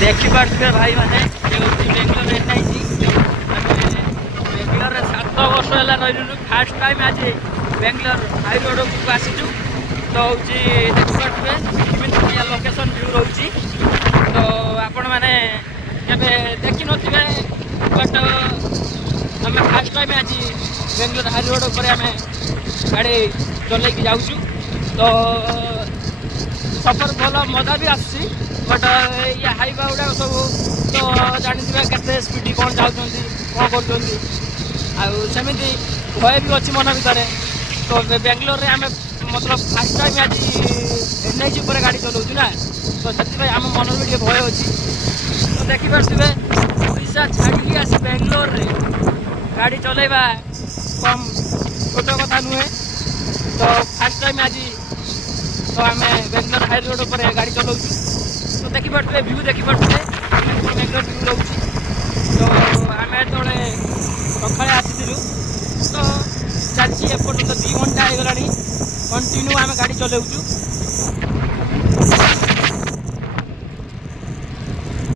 देखिपे भाई मैंने बेंगलोर एनआईसी बेंगलोर 7 वर्ष है रही फास्ट टाइम आज बेंगलोर हाई रोड को आसीचु तो हूँ देखिपे लोकेशन व्यू रोचे तो आपण मैंने देखी नथिबे बट आम फास्ट टाइम आज बेंगलोर हाई रोड पर आम गाड़ी चलैक जाऊँ तो सफर भल मजा भी आसी बट ये हाईवा गुड़ा सब तो जानते के स्पीड कौन जाऊँगी कौन करमती भय भी अच्छी मन भितर तो बेंगलोर में आम मतलब फास्ट टाइम आज एनआईसी पर गाड़ी चलाऊँ ना तो से आम मन में भी भय अच्छी तो देखिपे ओडिशा छाड़ी आसी बेंगलोर रे गाड़ी चलैबा कम छोट कथा नुहे तो फास्ट टाइम आज तो आम बेंगलोर हाई रोड पर गाड़ी चलाऊँ तो देखिपे व्यू देखिपे बेंगलोर व्यू रोचे तो आम जो सकाଳେ आसीलु तो चलती एपर्तन 2 घंटा हो गला कंटिन्यू आम गाड़ी चलाऊँ।